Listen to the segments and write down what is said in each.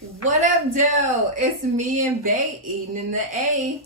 What up, Joe? It's me and Bay eating in the A.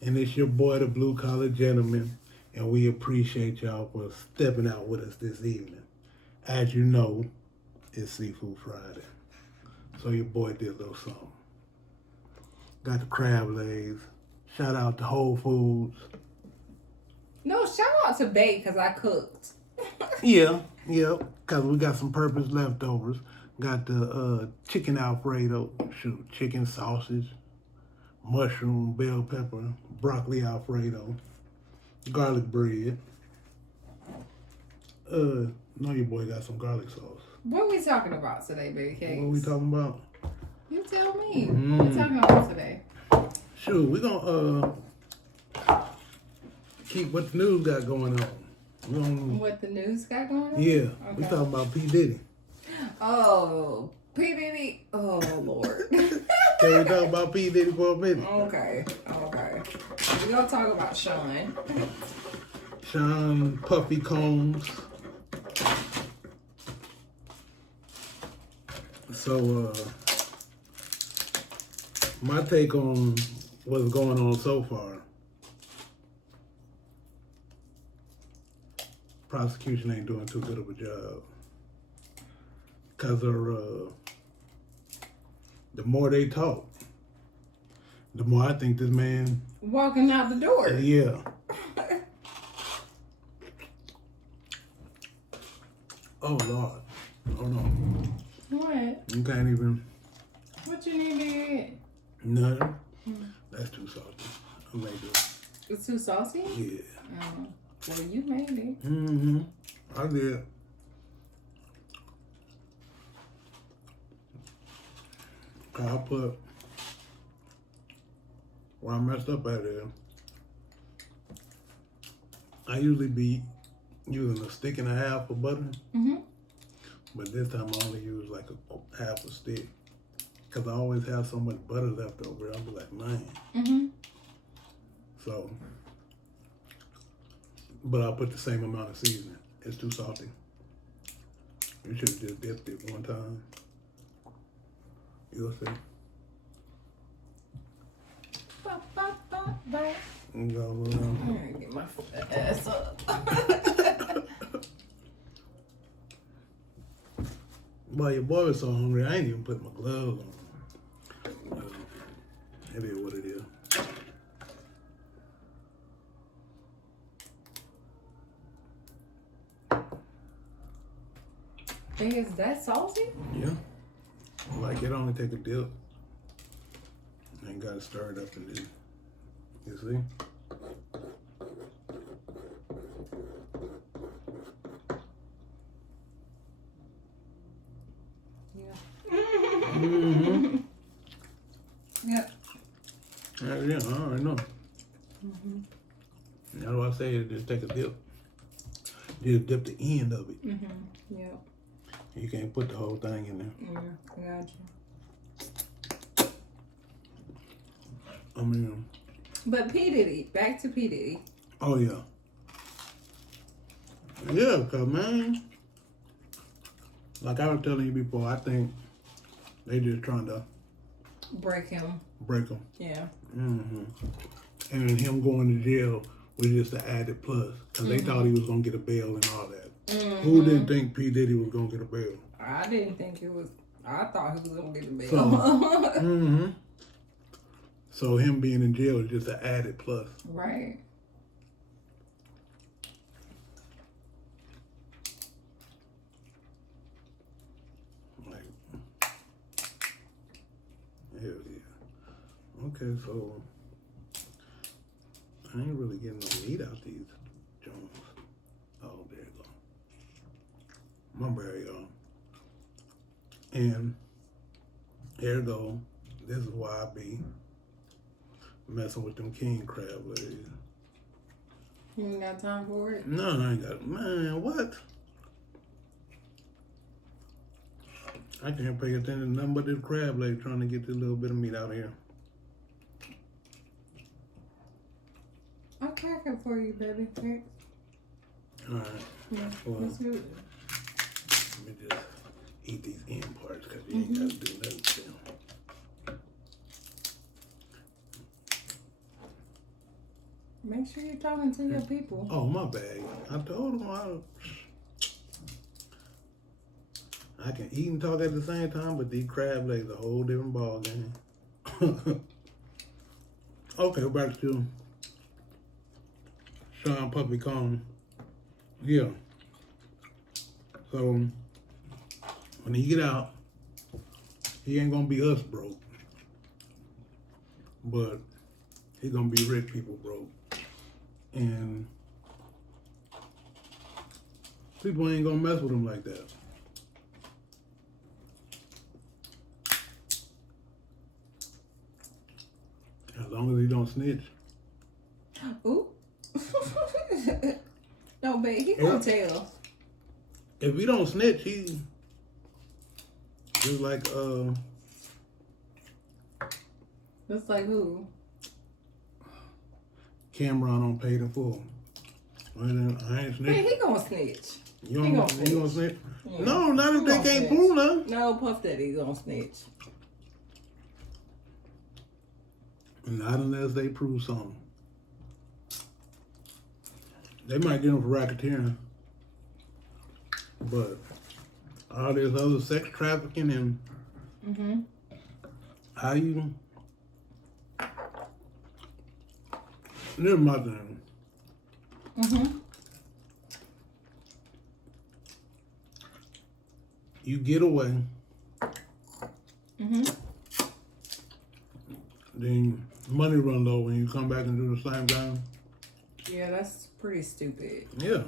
And it's your boy, the Blue Collar Gentleman, and we appreciate y'all for stepping out with us this evening. As you know, it's Seafood Friday, so your boy did a little something. Got the crab legs. Shout out to Whole Foods. No, shout out to Bay because I cooked. Yeah, because we got some purpose leftovers. Got the chicken Alfredo, chicken sausage, mushroom, bell pepper, broccoli Alfredo, garlic bread. Know your boy got some garlic sauce. What are we talking about today, Baby Cakes? What are we talking about? You tell me. What are we talking about today? Sure, we're gonna keep what the news got going on. What the news got going on? Yeah, Okay. we talking about P. Diddy. Oh, P. Diddy. Oh, Lord. Can we talk about P. Diddy for a minute? Okay. We're going to talk about Sean. Sean Puffy Combs. So, my take on what's going on so far. Prosecution ain't doing too good of a job. Because the more they talk, the more I think this man... Walking out the door. Yeah. Oh, Lord. Hold on. What? You can't even... What you need to eat? Nothing. That's too salty. I made it. It's too saucy? Yeah. Oh. Well, you made it. Mm-hmm. I did. I put... Where I messed up at is, I usually be using a stick and a half of butter. Mm-hmm. But this time I only use like a half a stick. Because I always have so much butter left over. I'll be like, man. Mm-hmm. So, but I'll put the same amount of seasoning. It's too salty. You should have just dipped it one time. You'll see. I'm gonna get my ass up. Boy, your boy was so hungry, I ain't even put my gloves on. It is what it is. Is that salty? Yeah. Like it only take a dip. And gotta stir it up and then, you see? Yeah. Mm-hmm. Yep. Yeah, I already know. Mm-hmm. That's why I say just take a dip. Just dip the end of it. Mm-hmm. Yep. You can't put the whole thing in there. Yeah, I got you. I mean... But P. Diddy, back to P. Diddy. Oh, yeah. Yeah, because, man, like I was telling you before, I think they just trying to... Break him. Break him. Yeah. Mm-hmm. And then him going to jail was just an added plus. Because they thought he was going to get a bail and all that. Mm-hmm. Who didn't think P. Diddy was going to get a bail? I didn't think it was... I thought he was going to get a bail. So, mm-hmm. So him being in jail is just an added plus. Right. Like, hell yeah. Okay, so I ain't really getting no meat out these Jones. Oh, there you go. My bad, y'all. And here it go. This is why I be messing with them king crab legs. You ain't got time for it? No, I ain't got, man, what? I can't pay attention to nothing but this crab leg trying to get this little bit of meat out of here. I'll crack it for you, baby. Okay. All right. Yeah, Well, that's good. let me just eat these end parts because you ain't got to do nothing to them. Make sure you're talking to your people. Oh, my bad. I told him I can eat and talk at the same time, but these crab legs a whole different ball game. Okay, back to Sean Puppy Kong. Yeah. So when he get out, he ain't gonna be us broke, but he gonna be rich people broke, and people ain't gonna mess with him like that. As long as he don't snitch. Ooh. No, babe, he gonna tell. If he don't snitch, he just like Looks like who? Cameron on Paid in Full. And I ain't snitch. Man, he gonna snitch. You gonna snitch? Yeah. No, not if they can't prove nothing. No, Puff Daddy gonna snitch. Not unless they prove something. They might get him for racketeering. But all this other sex trafficking and how you... Never mind. You get away. Then money run low when you come back and do the same thing. Yeah, that's pretty stupid. Yeah.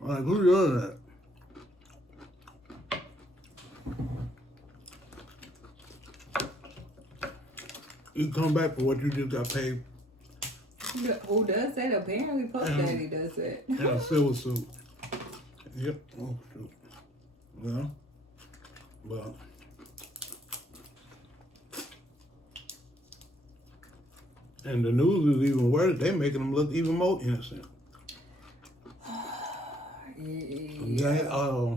Like, who does that? You come back for what you just got paid. Who does that? Apparently Puff Daddy does that. In a civil suit. Yep. Oh, shoot. Well, but and the news is even worse. They making them look even more innocent. Yeah.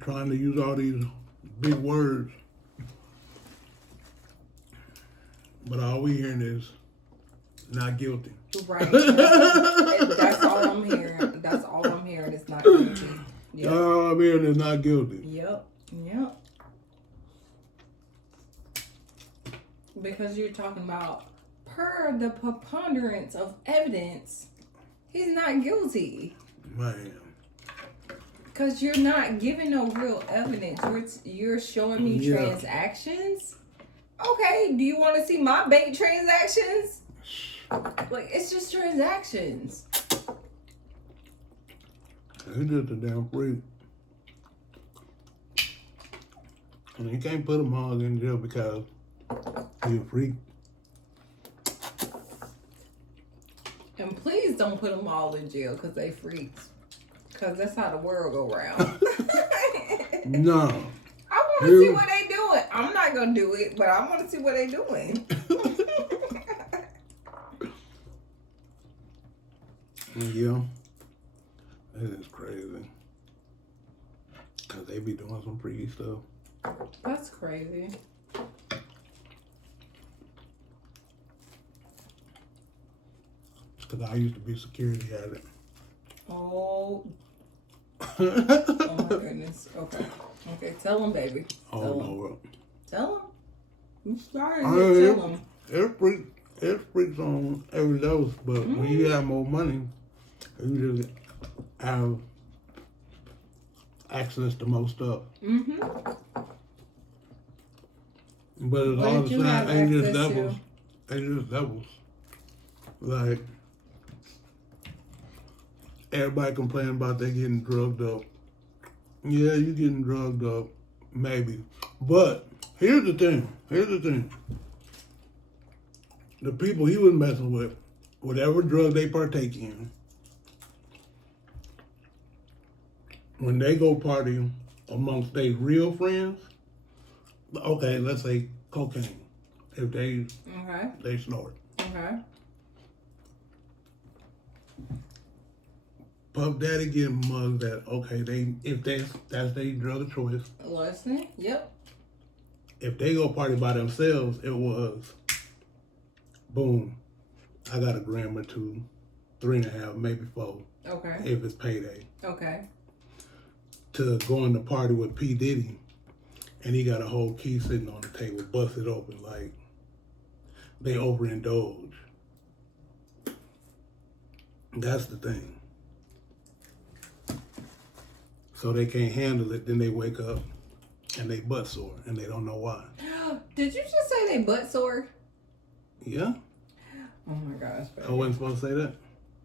Trying to use all these big words, but all we hearing is not guilty. Right. That's all I'm hearing. That's all I'm hearing. It's not guilty. Yep. All I'm hearing is not guilty. Yep. Because you're talking about per the preponderance of evidence, he's not guilty. Man. Because you're not giving no real evidence. You're showing me transactions. Okay, do you want to see my bank transactions? Like, it's just transactions. He's just a damn freak. And you can't put him all in jail because he's a freak. And please don't put them all in jail because they freaks. Because that's how the world go round. No. I want to see what they doing. I'm not going to do it, but I want to see what they doing. Yeah. That is crazy. Because they be doing some freaky stuff. That's crazy. Because I used to be security at it. Oh. Oh my goodness. Okay. Tell them, baby. Oh, Lord. Tell them. You started to tell them. It freaks on every level, but when you have more money, you just have access to most stuff. But it's all the same. Ain't just devils. Like, everybody complaining about they getting drugged up. Yeah, you getting drugged up, maybe. But here's the thing. The people he was messing with, whatever drug they partake in, when they go party amongst their real friends, okay, let's say cocaine, if they snort. Okay. Puff Daddy getting mugged at, okay, if that's their drug of choice. Listen, yep. If they go party by themselves, it was, boom, I got a gram or two, 3.5, maybe 4. Okay. If it's payday. Okay. To going to party with P. Diddy, and he got a whole key sitting on the table, busted open, like they overindulge. That's the thing. So they can't handle it, then they wake up and they butt sore, and they don't know why. Did you just say they butt sore? Yeah. Oh my gosh. Baby. I wasn't supposed to say that.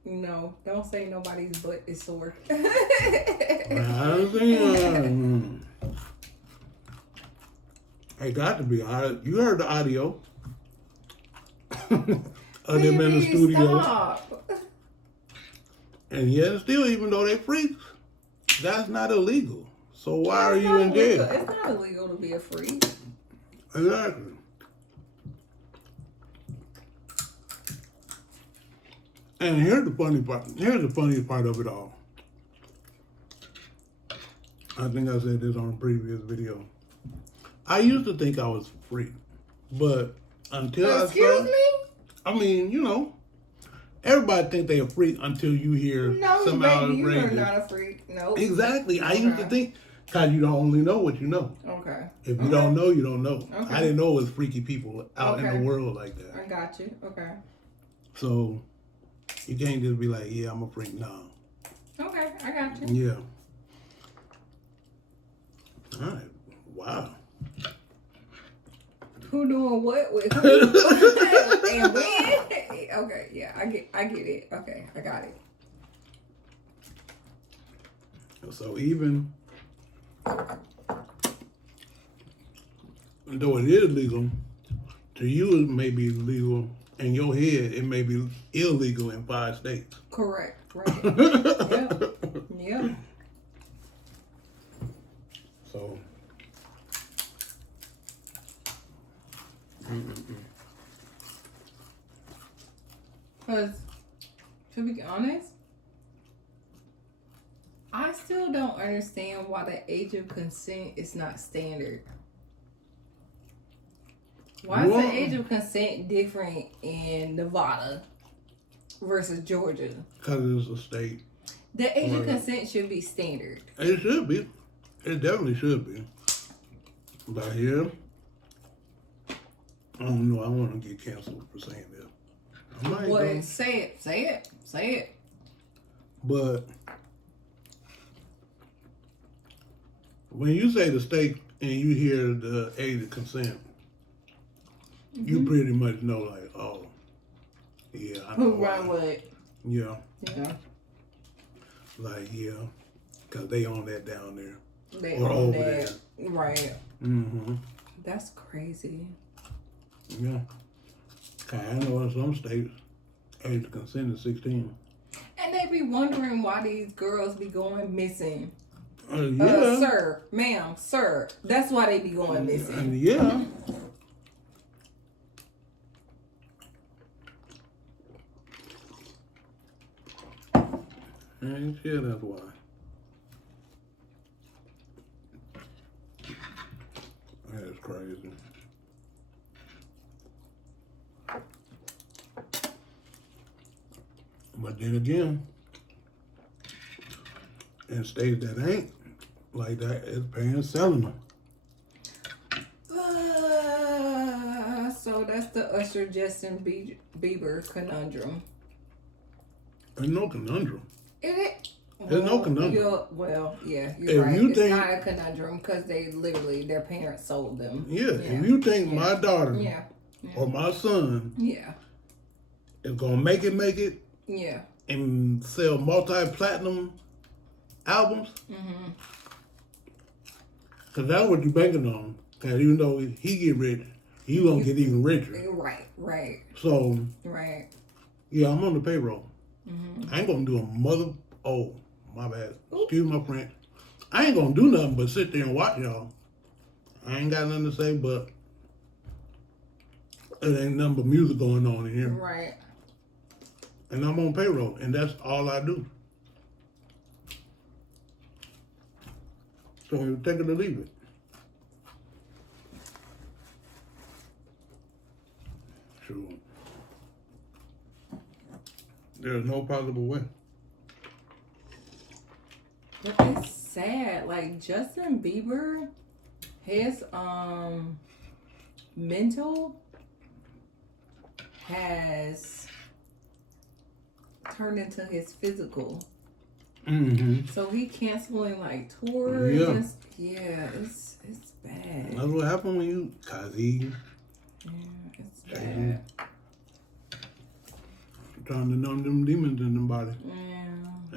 No, don't say nobody's butt is sore. It got to be. You heard the audio of them in the studio. Stop. And yet, still, even though they freaks, that's not illegal. So why are you in illegal. jail? It's not illegal to be a freak. Exactly. And here's the funny part. Here's the funniest part of it all. I think I said this on a previous video. I used to think I was a freak, but until Excuse me? I mean, you know, everybody think they a freak until you hear No, baby, you are not a freak. No. Exactly. I used to think, because you don't only know what you know. Okay. If you don't know, you don't know. Okay. I didn't know it was freaky people out in the world like that. I got you. Okay. So, you can't just be like, yeah, I'm a freak. No. Okay, I got you. Yeah. All right. Wow. Who doing what with who? And when? Okay, yeah, I get it. Okay, I got it. So even though it is legal, to you it may be legal. In your head, it may be illegal in 5 states. Correct. Right. Yeah. Yeah. So. Because, to be honest, I still don't understand why the age of consent is not standard. Why is the age of consent different in Nevada versus Georgia? Because it's a state. The age of consent should be standard. It should be. It definitely should be. But here, I don't know. I want to get canceled for saying this. What? Say it. But when you say the state and you hear the age of consent, you pretty much know, like, oh, yeah, I know. Who run what? Yeah. Yeah. Like, yeah, because they own that down there. They or own over that. there. Right. Mm-hmm. That's crazy. Yeah. I know in some states, age of consent is 16. And they be wondering why these girls be going missing. Yeah. Sir, ma'am, sir. That's why they be going missing. Yeah. And yeah, that's why. That's crazy. But then again, in states that ain't like that, it's paying selling them. So that's the Usher Justin Bieber conundrum. There's no conundrum. Is it? There's no conundrum. You're If right. you It's think, not a conundrum because their parents sold them. Yeah, if you think my daughter or my son is gonna make it and sell multi-platinum albums, because that's what you're banking on. Because even though he get rich, you gonna get even richer. Right. So, yeah, I'm on the payroll. I ain't gonna do a my bad. Excuse my French. I ain't gonna do nothing but sit there and watch y'all. I ain't got nothing to say, but it ain't nothing but music going on in here. Right. And I'm on payroll, and that's all I do. So you take it or leave it. True. There's no possible way. But it's sad. Like Justin Bieber, his mental has turned into his physical. Mm-hmm. So he canceling like tours. Yeah. It's bad. That's what happened when you, Yeah, it's bad. Trying to numb them demons in the body Yeah.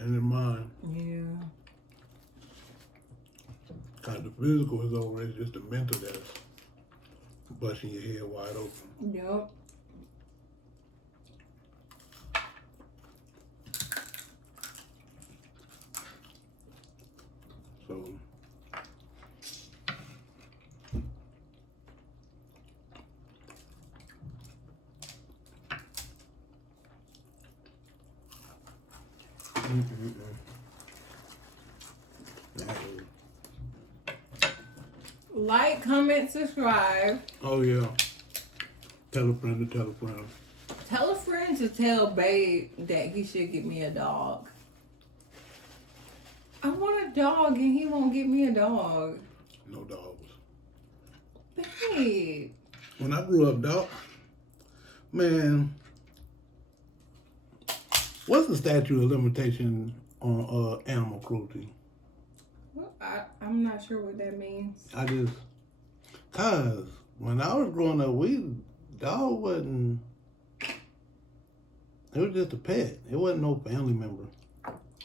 and in mind. Yeah. Cause the physical is over, it's just the mental that's busting your head wide open. Yup. So Like, comment, subscribe. oh yeah. Tell a friend to tell a friend. Tell a friend to tell Babe that he should get me a dog. I want a dog and he won't get me a dog. No dogs. Babe. When I grew up, dog, man, what's the statute of limitation on animal cruelty? Well, I'm not sure what that means. Cause when I was growing up, dog wasn't, it was just a pet. It wasn't no family member.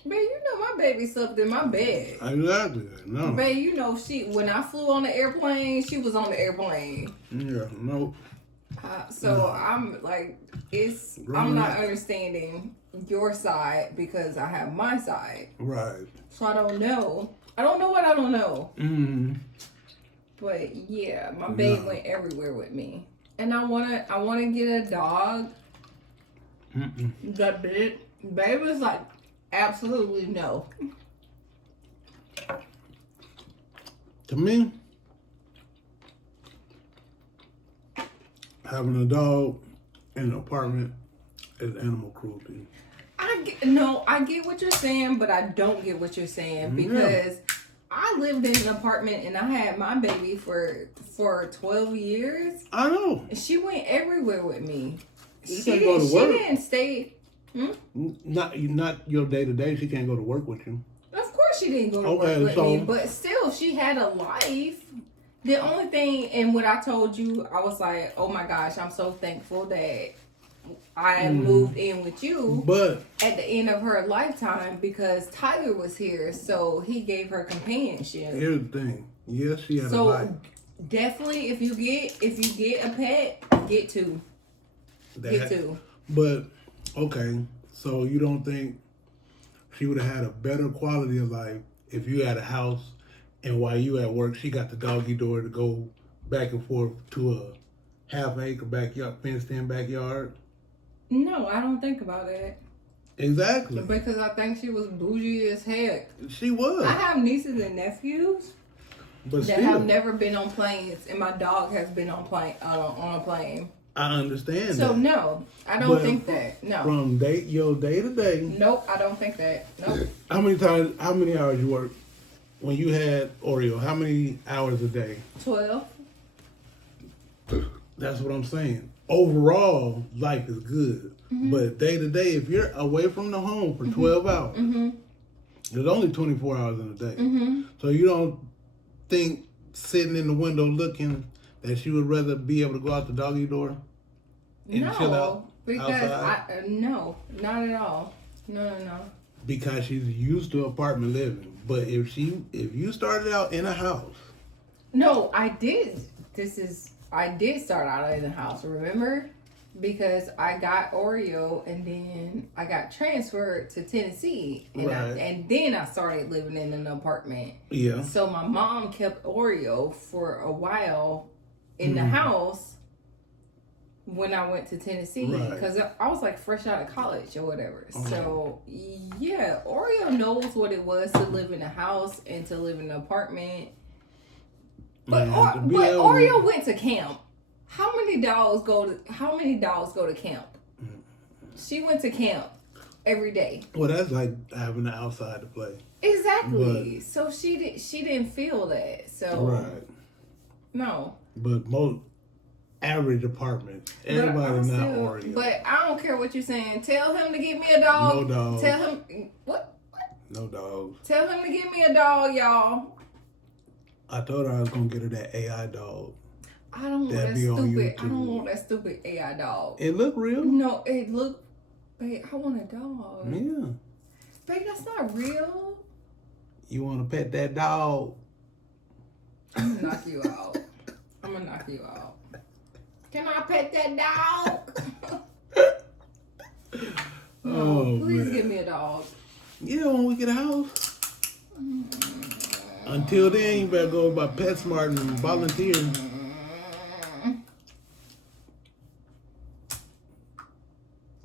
Babe, you know my baby slept in my bed. Exactly, no. Babe, you know when I flew on the airplane, she was on the airplane. Yeah, no. So I'm like, I'm not understanding your side because I have my side. Right. So I don't know. I don't know what I don't know. Mm-hmm. But yeah, my babe went everywhere with me, and I wanna get a dog. That babe was like, absolutely no. To me, having a dog in an apartment is animal cruelty. I get what you're saying, but I don't get what you're saying because I lived in an apartment and I had my baby for 12 years. I know. She went everywhere with me. She can't go to work. She didn't stay. Not your day to day. She can't go to work with you. Of course she didn't go to work with me, but still she had a life. The only thing, and what I told you, I was like, oh my gosh, I'm so thankful that I moved in with you. But at the end of her lifetime, because Tyler was here, so he gave her companionship. Here's the thing. Yes, she had a life. Definitely, if you get a pet, get two. Get two. But okay, so you don't think she would have had a better quality of life if you had a house and while you at work, she got the doggy door to go back and forth to a half-acre backyard, fenced-in backyard? No, I don't think about it. Exactly. Because I think she was bougie as heck. She was. I have nieces and nephews that have never been on planes, and my dog has been on a plane. I understand so that. No, I don't think that. No. From your day to day. Nope, I don't think that. Nope. How many hours you work when you had Oreo? How many hours a day? 12. That's what I'm saying. Overall, life is good. But day to day, if you're away from the home for 12 hours, there's only 24 hours in a day. So you don't think sitting in the window looking that she would rather be able to go out the doggy door and chill out outside? No, not at all. No. Because she's used to apartment living. But if you started out in a house. No, I did. I did start out in a house, remember? Because I got Oreo and then I got transferred to Tennessee. And then I started living in an apartment. Yeah. So my mom kept Oreo for a while in the house when I went to Tennessee. Because I was like fresh out of college or whatever. So yeah, Oreo knows what it was to live in a house and to live in an apartment. But Oreo went to camp. How many dogs go to camp? She went to camp every day. Well, that's like having the outside to play. Exactly. So she didn't feel that. So Right. No. But most average apartments, everybody not Oreo. But I don't care what you're saying. Tell him to get me a dog. No dogs. Tell him what? No dogs. Tell him to get me a dog, y'all. I told her I was gonna get her that AI dog. I don't want that stupid. I don't want that stupid AI dog. It look real. No, it look. Babe, I want a dog. Yeah. Babe, that's not real. You want to pet that dog? I'm gonna knock you out. I'm gonna knock you out. Can I pet that dog? Oh, please man. give me a dog. Yeah, when we get a house. Until then, you better go by PetSmart and volunteer.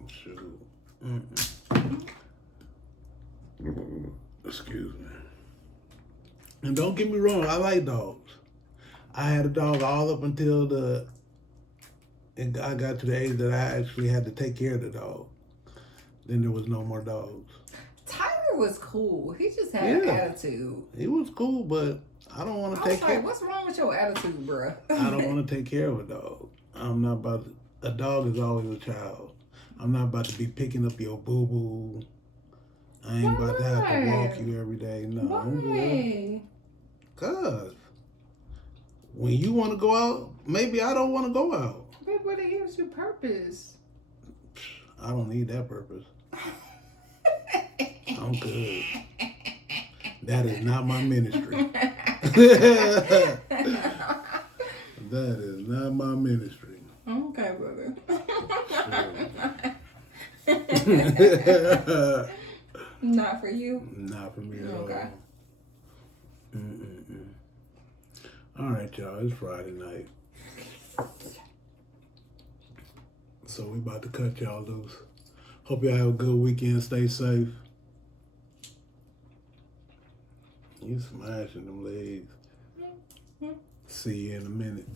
Shoot. Excuse me. And don't get me wrong, I like dogs. I had a dog all up until I got to the age that I actually had to take care of the dog. Then there was no more dogs. Tiger was cool. He just had an attitude. He was cool, but I don't want to take care. What's wrong with your attitude, bro? I don't want to take care of a dog. I'm not about to, a dog is always a child. I'm not about to be picking up your boo-boo. I ain't about to have to walk you every day. No, I'm good. Cause when you want to go out, maybe I don't want to go out. Babe, but it gives you purpose. I don't need that purpose. I'm good. That is not my ministry. That is not my ministry. Okay, brother. Not for you? Not for me at all. Okay. All right, y'all. It's Friday night. So we about to cut y'all loose. Hope y'all have a good weekend. Stay safe. You smashing them legs. See you in a minute.